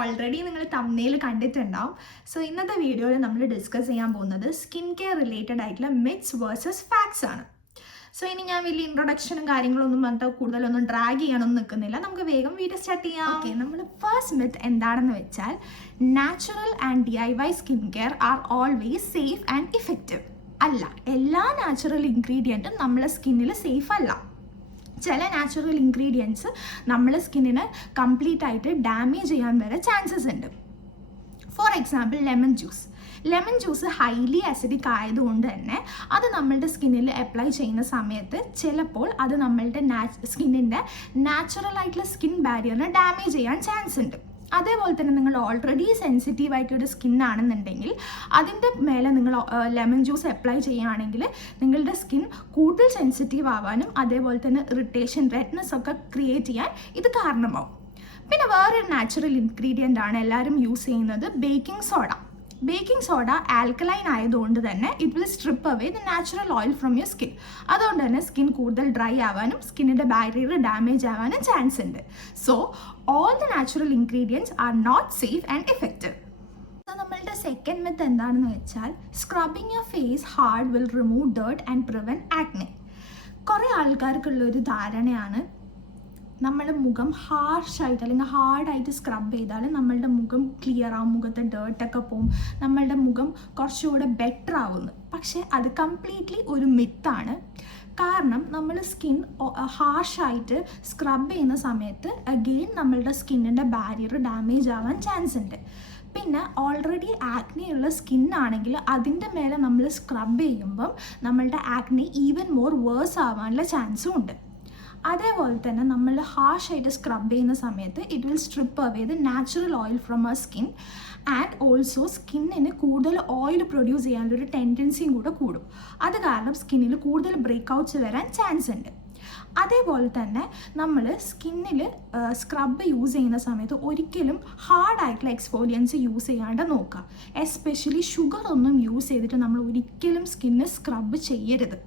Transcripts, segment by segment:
Already നിങ്ങൾ thumbnail കണ്ടിട്ടുണ്ടാവും. So ഇന്നത്തെ വീഡിയോയിൽ നമ്മൾ ഡിസ്കസ് ചെയ്യാൻ പോകുന്നത് സ്കിൻ കെയർ റിലേറ്റഡ് ആയിട്ടുള്ള മിത്സ് വേഴ്സസ് ഫാക്ട്സ് ആണ്. സോ ഇനി ഞാൻ വലിയ ഇൻട്രൊഡക്ഷനും കാര്യങ്ങളൊന്നും പറഞ്ഞിട്ട് കൂടുതലൊന്നും ഡ്രാഗ് ചെയ്യാനൊന്നും നിൽക്കുന്നില്ല. നമുക്ക് വേഗം വീഡിയോ സ്റ്റാർട്ട് ചെയ്യാം. ഓക്കെ, നമ്മൾ ഫസ്റ്റ് മിത്ത് എന്താണെന്ന് വെച്ചാൽ natural and DIY skin care are always safe and effective. അല്ല, എല്ലാ നാച്ചുറൽ ഇൻഗ്രീഡിയൻറ്റും നമ്മളെ സ്കിന്നിൽ സേഫ് അല്ല. ചില നാച്ചുറൽ ഇൻഗ്രീഡിയൻസ് നമ്മളെ സ്കിന്നിനെ കംപ്ലീറ്റ് ആയിട്ട് ഡാമേജ് ചെയ്യാൻ വരെ ചാൻസസ് ഉണ്ട്. For example lemon juice highly acidic ആയതുകൊണ്ട് തന്നെ അത് നമ്മളുടെ സ്കിന്നിൽ അപ്ലൈ ചെയ്യുന്ന സമയത്ത് ചിലപ്പോൾ അത് നമ്മളുടെ സ്കിന്നിൻ്റെ നാച്ചുറൽ ആയിട്ടുള്ള സ്കിൻ ബാരിയറിനെ ഡാമേജ് ചെയ്യാൻ ചാൻസ് ഉണ്ട്. അതേപോലെ തന്നെ നിങ്ങൾ ഓൾറെഡി സെൻസിറ്റീവ് ആയിട്ടൊരു സ്കിൻ ആണെന്നുണ്ടെങ്കിൽ അതിൻ്റെ മേലെ നിങ്ങൾ ലെമൺ ജ്യൂസ് അപ്ലൈ ചെയ്യുകയാണെങ്കിൽ നിങ്ങളുടെ സ്കിൻ കൂടുതൽ സെൻസിറ്റീവ് ആവാനും അതേപോലെ തന്നെ ഇറിറ്റേഷൻ, റെഡ്നെസ് ഒക്കെ ക്രിയേറ്റ് ചെയ്യാൻ ഇത് കാരണമാവും. പിന്നെ വേറൊരു നാച്ചുറൽ ഇൻഗ്രീഡിയൻ്റ് ആണ് എല്ലാവരും യൂസ് ചെയ്യുന്നത്, ബേക്കിംഗ് സോഡ ആൽക്കലൈൻ ആയതുകൊണ്ട് തന്നെ it will strip away the natural oil from your skin. അതുകൊണ്ട് തന്നെ സ്കിൻ കൂടുതൽ ഡ്രൈ ആവാനും സ്കിന്നിൻ്റെ ബാരിയർ ഡാമേജ് ആവാനും ചാൻസ് ഉണ്ട്. So all the natural ingredients are not safe and effective. നമ്മളുടെ സെക്കൻഡ് മെത്ത് എന്താണെന്ന് വെച്ചാൽ scrubbing your face hard will remove dirt and prevent acne. കുറേ ആൾക്കാർക്കുള്ളൊരു ധാരണയാണ് നമ്മുടെ മുഖം ഹാർഷായിട്ട് അല്ലെങ്കിൽ ഹാർഡായിട്ട് സ്ക്രബ് ചെയ്താൽ നമ്മളുടെ മുഖം ക്ലിയർ ആവും, മുഖത്തെ ഡേർട്ടൊക്കെ പോവും, നമ്മളുടെ മുഖം കുറച്ചുകൂടെ ബെറ്റർ ആവുന്നു. പക്ഷേ അത് കംപ്ലീറ്റ്ലി ഒരു മിത്താണ്. കാരണം നമ്മൾ സ്കിൻ ഹാർഷായിട്ട് സ്ക്രബ് ചെയ്യുന്ന സമയത്ത് അഗെയിൻ നമ്മളുടെ സ്കിന്നിൻ്റെ ബാരിയർ ഡാമേജ് ആവാൻ ചാൻസ് ഉണ്ട്. പിന്നെ ഓൾറെഡി ആക്നെ ഉള്ള സ്കിന്നാണെങ്കിൽ അതിൻ്റെ മേലെ നമ്മൾ സ്ക്രബ് ചെയ്യുമ്പം നമ്മളുടെ ആക്നെ ഈവൻ മോർ വേഴ്സ് ആവാനുള്ള ചാൻസും ഉണ്ട്. അതേപോലെ തന്നെ നമ്മൾ ഹാർഷായിട്ട് സ്ക്രബ് ചെയ്യുന്ന സമയത്ത് it will strip away the natural oil from our skin and also സ്കിന്നിന് കൂടുതൽ ഓയിൽ പ്രൊഡ്യൂസ് ചെയ്യാനുള്ളൊരു ടെൻഡൻസിയും കൂടെ കൂടും. അത് കാരണം സ്കിന്നിൽ കൂടുതൽ ബ്രേക്ക്ഔട്ട്സ് വരാൻ ചാൻസ് ഉണ്ട്. അതേപോലെ തന്നെ നമ്മൾ സ്കിന്നിൽ സ്ക്രബ് യൂസ് ചെയ്യുന്ന സമയത്ത് ഒരിക്കലും ഹാർഡായിട്ടുള്ള എക്സ്ഫോലിയൻസ് യൂസ് ചെയ്യാണ്ട് നോക്കുക. എസ്പെഷ്യലി ഷുഗർ ഒന്നും യൂസ് ചെയ്തിട്ട് നമ്മൾ ഒരിക്കലും സ്കിന്ന് സ്ക്രബ് ചെയ്യരുത്.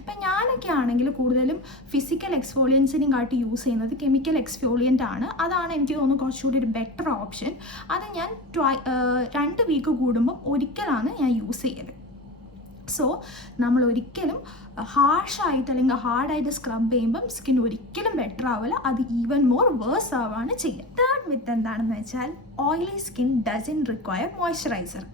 ഇപ്പം ഞാനൊക്കെ ആണെങ്കിൽ കൂടുതലും ഫിസിക്കൽ എക്സ്ഫോളിയൻസിനെയും കാട്ടി യൂസ് ചെയ്യുന്നത് കെമിക്കൽ എക്സ്ഫോളിയൻ്റ് ആണ്. അതാണ് എനിക്ക് തോന്നുന്നു കുറച്ചുകൂടി ഒരു ബെറ്റർ ഓപ്ഷൻ. അത് ഞാൻ 2 വീക്ക് കൂടുമ്പം ഒരിക്കലാണ് ഞാൻ യൂസ് ചെയ്യല്. സോ നമ്മൾ ഒരിക്കലും ഹാർഷായിട്ട് അല്ലെങ്കിൽ ഹാർഡായിട്ട് സ്ക്രബ് ചെയ്യുമ്പം സ്കിൻ ഒരിക്കലും ബെറ്റർ ആവില്ല, അത് ഈവൻ മോർ വേഴ്സ് ആവാണ് ചെയ്യുക. തേർഡ് മിത്ത് എന്താണെന്ന് വെച്ചാൽ oily skin doesn't require moisturiser.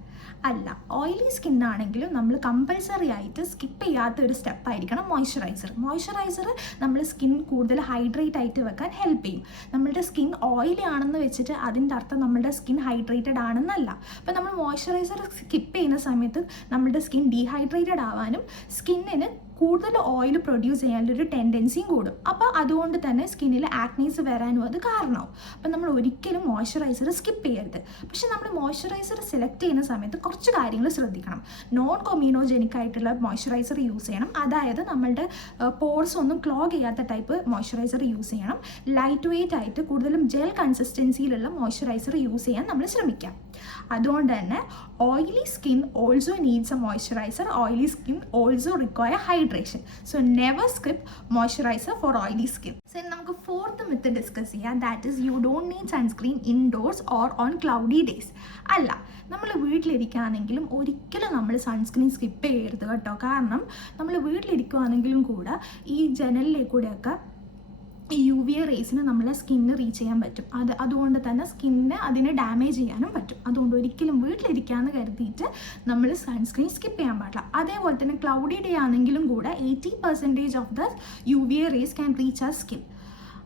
അല്ല, ഓയിലി സ്കിന്നാണെങ്കിലും നമ്മൾ കമ്പൽസറി ആയിട്ട് സ്കിപ്പ് ചെയ്യാത്ത ഒരു സ്റ്റെപ്പായിരിക്കണം മോയ്സ്ചറൈസർ നമ്മൾ സ്കിൻ കൂടുതൽ ഹൈഡ്രേറ്റ് ആയിട്ട് വെക്കാൻ ഹെൽപ്പ് ചെയ്യും. നമ്മളുടെ സ്കിൻ ഓയിലി ആണെന്ന് വെച്ചിട്ട് അതിൻ്റെ അർത്ഥം നമ്മളുടെ സ്കിൻ ഹൈഡ്രേറ്റഡ് ആണെന്നല്ല. അപ്പോൾ നമ്മൾ മോയ്സ്ചറൈസർ സ്കിപ്പ് ചെയ്യുന്ന സമയത്ത് നമ്മളുടെ സ്കിൻ ഡീഹൈഡ്രേറ്റഡ് ആവാനും സ്കിന്നിന് കൂടുതൽ ഓയിൽ പ്രൊഡ്യൂസ് ചെയ്യാനുള്ളൊരു ടെൻഡൻസിയും കൂടും. അപ്പോൾ അതുകൊണ്ട് തന്നെ സ്കിന്നിൽ ആക്നീസ് വരാനും അത് കാരണമാവും. അപ്പം നമ്മൾ ഒരിക്കലും മോയ്സ്ചറൈസർ സ്കിപ്പ് ചെയ്യരുത്. പക്ഷെ നമ്മൾ മോയ്സ്ചറൈസർ സെലക്ട് ചെയ്യുന്ന സമയത്ത് കുറച്ച് കാര്യങ്ങൾ ശ്രദ്ധിക്കണം. നോൺ കൊമീനോജെനിക് ആയിട്ടുള്ള മോയ്സ്ചറൈസർ യൂസ് ചെയ്യണം. അതായത് നമ്മളുടെ പോർസ് ഒന്നും ക്ലോഗ് ചെയ്യാത്ത ടൈപ്പ് മോയ്സ്ചറൈസർ യൂസ് ചെയ്യണം. ലൈറ്റ് വെയ്റ്റ് ആയിട്ട് കൂടുതലും ജെൽ കൺസിസ്റ്റൻസിയിലുള്ള മോയ്സ്ചറൈസർ യൂസ് ചെയ്യാൻ നമ്മൾ ശ്രമിക്കാം. അതുകൊണ്ട് തന്നെ oily skin also needs A moisturiser. Oily skin also require hydration. So never skip moisturizer for oily skin. So നമുക്ക് ഫോർത്ത് മിത്ത് ഡിസ്കസ് ചെയ്യാം. That is you don't need sunscreen indoors or on cloudy days. അല്ല, നമ്മൾ വീട്ടിലിരിക്കുകയാണെങ്കിലും ഒരിക്കലും നമ്മൾ sunscreen skip ചെയ്യരുത് കേട്ടോ. കാരണം നമ്മൾ വീട്ടിലിരിക്കുകയാണെങ്കിലും കൂടെ ഈ ജനലിലേക്കൂടെയൊക്കെ ഈ UVA റേസിന് നമ്മളെ സ്കിന്ന് റീച്ച് ചെയ്യാൻ പറ്റും. അതുകൊണ്ട് തന്നെ സ്കിന്നിന് അതിനെ ഡാമേജ് ചെയ്യാനും പറ്റും. അതുകൊണ്ട് ഒരിക്കലും വീട്ടിലിരിക്കാമെന്ന് കരുതിയിട്ട് നമ്മൾ സൺസ്ക്രീൻ സ്കിപ്പ് ചെയ്യാൻ പാടില്ല. അതേപോലെ തന്നെ ക്ലൗഡി ഡേ ആണെങ്കിലും കൂടെ 80% of the UVA rays can reach our skin.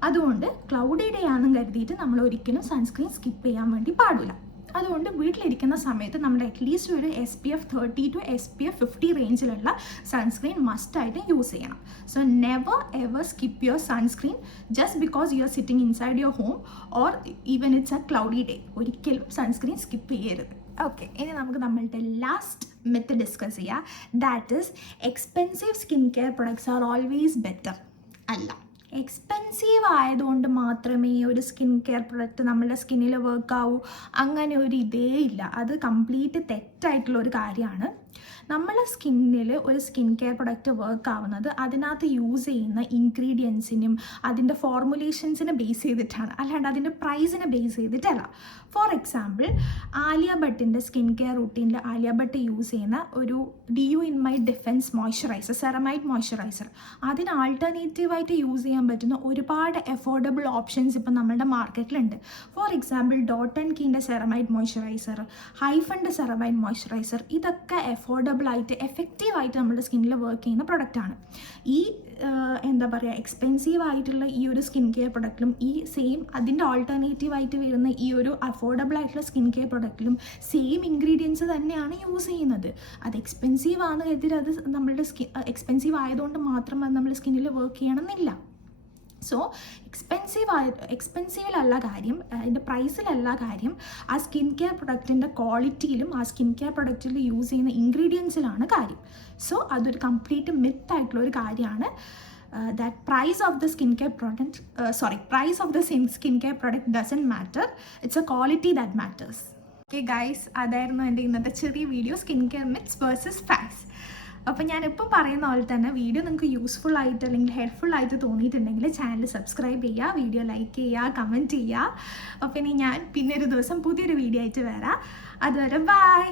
അതുകൊണ്ട് ക്ലൗഡി ഡേ ആണെന്ന് കരുതിയിട്ട് നമ്മൾ ഒരിക്കലും സൺസ്ക്രീൻ സ്കിപ്പ് ചെയ്യാൻ വേണ്ടി പാടില്ല. അതുകൊണ്ട് വീട്ടിലിരിക്കുന്ന സമയത്ത് നമ്മൾ അറ്റ്ലീസ്റ്റ് ഒരു SPF 30 to SPF 50 റേഞ്ചിലുള്ള സൺസ്ക്രീൻ മസ്റ്റായിട്ട് യൂസ് ചെയ്യണം. So never ever skip your sunscreen just because you are sitting inside your home or even it's A cloudy day. ഒരിക്കലും സൺസ്ക്രീൻ സ്കിപ്പ് ചെയ്യരുത്. ഓക്കെ, ഇനി നമുക്ക് നമ്മളുടെ ലാസ്റ്റ് മെത്ത് ഡിസ്കസ് ചെയ്യാം. That is expensive skin care products are always better. അല്ല, expensive ആയതുകൊണ്ട് മാത്രമേ ഒരു സ്കിൻ കെയർ പ്രൊഡക്റ്റ് നമ്മുടെ സ്കിന്നിൽ വർക്ക് ആവൂ അങ്ങനെ ഒരു ഇതേ ഇല്ല. അത് കംപ്ലീറ്റ് തെറ്റാണ്. മിത്തായിട്ടുള്ള ഒരു കാര്യമാണ്. നമ്മളെ സ്കിന്നിൽ ഒരു സ്കിൻ കെയർ പ്രൊഡക്റ്റ് വർക്ക് ആവുന്നത് അതിനകത്ത് യൂസ് ചെയ്യുന്ന ഇൻഗ്രീഡിയൻസിനും അതിൻ്റെ ഫോർമുലേഷൻസിനെ ബേസ് ചെയ്തിട്ടാണ്, അല്ലാണ്ട് അതിൻ്റെ പ്രൈസിനെ ബേസ് ചെയ്തിട്ടല്ല. ഫോർ എക്സാമ്പിൾ, ആലിയ ഭട്ടിൻ്റെ സ്കിൻ കെയർ റൂട്ടീനിൽ ആലിയ ഭട്ട് യൂസ് ചെയ്യുന്ന ഒരു DU in my defence moisturiser, ceramide moisturiser, അതിന് ആൾട്ടർനേറ്റീവായിട്ട് യൂസ് ചെയ്യാൻ പറ്റുന്ന ഒരുപാട് അഫോർഡബിൾ ഓപ്ഷൻസ് ഇപ്പം നമ്മളുടെ മാർക്കറ്റിലുണ്ട്. ഫോർ എക്സാമ്പിൾ, ഡോട്ട് ആൻഡ് കീൻ്റെ സെറമൈഡ് മോയ്സ്ചറൈസർ, ഹൈഫൻ്റെ സെറമൈഡ് മോയ്സ്ചറൈസർ, ഇതൊക്കെ അഫോർഡബിളായിട്ട് എഫക്റ്റീവായിട്ട് നമ്മുടെ സ്കിന്നിൽ വർക്ക് ചെയ്യുന്ന പ്രൊഡക്റ്റാണ്. ഈ എന്താ പറയുക, എക്സ്പെൻസീവ് ആയിട്ടുള്ള ഈ ഒരു സ്കിൻ കെയർ പ്രൊഡക്റ്റിലും ഈ സെയിം അതിൻ്റെ ആൾട്ടർനേറ്റീവായിട്ട് വരുന്ന ഈ ഒരു അഫോർഡബിൾ ആയിട്ടുള്ള സ്കിൻ കെയർ പ്രൊഡക്റ്റിലും സെയിം ഇൻഗ്രീഡിയൻസ് തന്നെയാണ് യൂസ് ചെയ്യുന്നത്. അത് എക്സ്പെൻസീവ് ആണ് കരുതി അത് നമ്മളുടെ എക്സ്പെൻസീവ് ആയതുകൊണ്ട് മാത്രം അത് നമ്മുടെ സ്കിന്നിൽ വർക്ക് ചെയ്യണമെന്നില്ല. സോ എക്സ്പെൻസീവിലല്ല കാര്യം, അതിൻ്റെ പ്രൈസിലല്ല കാര്യം, ആ സ്കിൻ കെയർ പ്രൊഡക്റ്റിൻ്റെ ക്വാളിറ്റിയിലും ആ സ്കിൻ കെയർ പ്രൊഡക്റ്റിൽ യൂസ് ചെയ്യുന്ന ഇൻഗ്രീഡിയൻസിലാണ് കാര്യം. സോ അതൊരു കംപ്ലീറ്റ് മിത്തായിട്ടുള്ളൊരു കാര്യമാണ്. That price of the skincare product doesn't matter. It's a quality that matters. Okay guys, അതായിരുന്നു എൻ്റെ ഇന്നത്തെ ചെറിയ video, skin care myths versus facts. അപ്പോൾ ഞാനിപ്പം പറയുന്ന പോലെ തന്നെ വീഡിയോ നിങ്ങൾക്ക് യൂസ്ഫുൾ ആയിട്ട് അല്ലെങ്കിൽ ഹെൽപ്ഫുൾ ആയിട്ട് തോന്നിയിട്ടുണ്ടെങ്കിൽ ചാനൽ സബ്സ്ക്രൈബ് ചെയ്യുക, വീഡിയോ ലൈക്ക് ചെയ്യുക, കമൻറ്റ് ചെയ്യുക. അപ്പോൾ ഇനി ഞാൻ പിന്നെ ഒരു ദിവസം പുതിയൊരു വീഡിയോ ആയിട്ട് വരാം. അതുവരെ ബൈ.